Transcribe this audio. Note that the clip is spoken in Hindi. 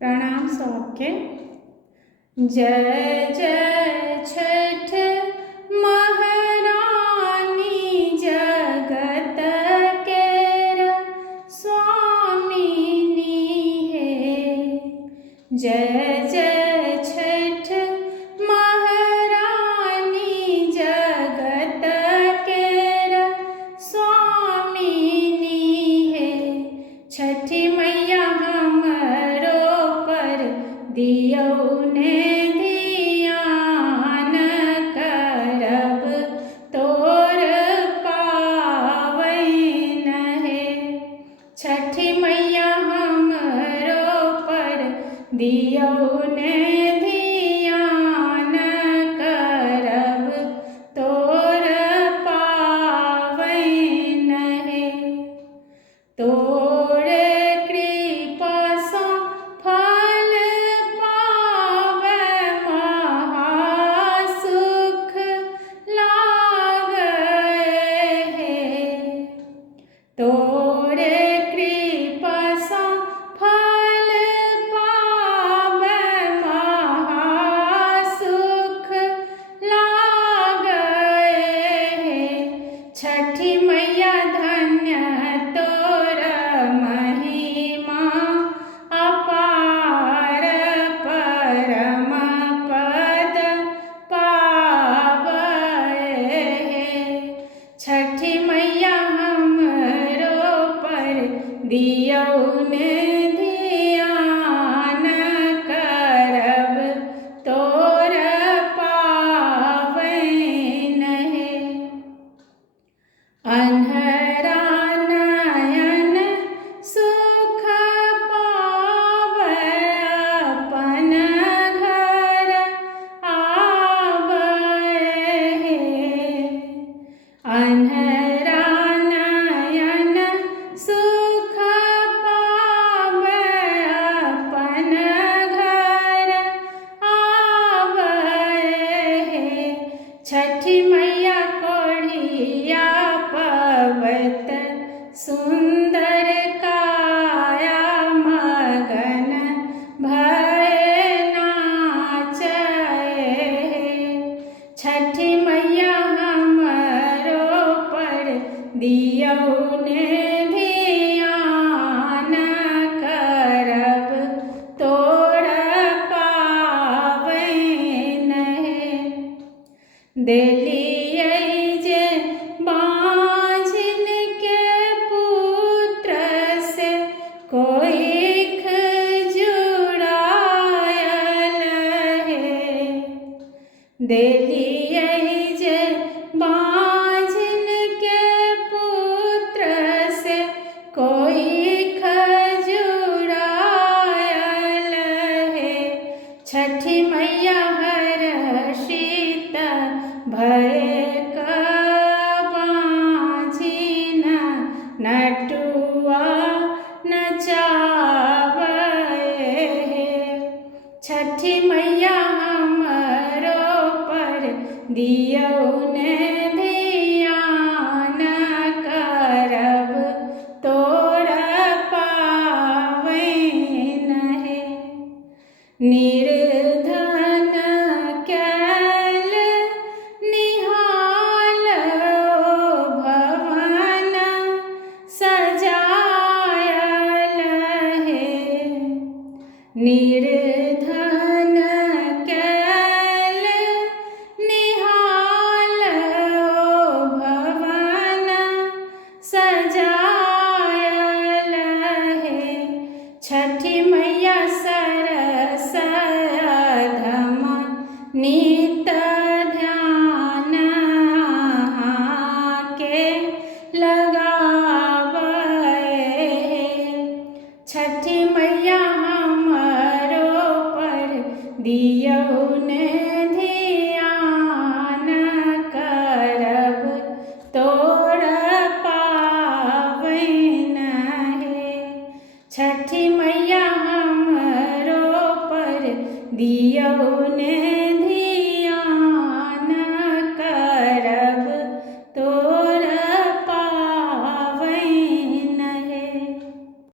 प्रणाम सबके। जय जय छठ महारानी जगत केर स्वामिनी है। जय जय छठ महारानी जगत केर स्वामिनी है। छठी मैया हमरो पर दियौ ने ध्यान करब तोर पावैन है। छठी मैया हमरो पर दियौ ने ध्यान करब तोर पावैन है। तोर कृपा सँ फल पाबै महासुख लागै है। तोर कृपा सँ फल पाबै महासुख लागै है। छठी मैया धन्य तोर महिमा अपार परम पद पावै है। छठी मैया हमरो पर दियौ ने ध्यान करब तोर पावैन है। अन्हरा नयन सुख पाबै अपन घर आबै है। अन्हरा नयन सुख पाबै अपन घर आबै है। छठी मैया कोढ़िया पवत सुंदर काया मगन भय नाचै है। छठी मैया हमरो पर दियौ ने ध्यान करब तोर पावैन है। देलियै जे बाँझिन के पुत्र से कोइख जुड़ायल है। देलियै जे बाँझिन के पुत्र से कोइख जुड़ायल है। छठी मैया हर्षित भय बाँझिन नटुआ नचाबै है। छठी मैया हमरो पर दियौ ने ध्यान करब तोर पावैन है। निर्धन कैल निहाल भवन सजायल है। निर्धन कैल निहाल भवन सजायल है। छठी मैया सरस अधम नित ध्यान के लगाबै है। छठी मैया हमरो पर दियौ ने ध्यान करब तोर पावैन है। छठी मैया हमरो पर दियौ ने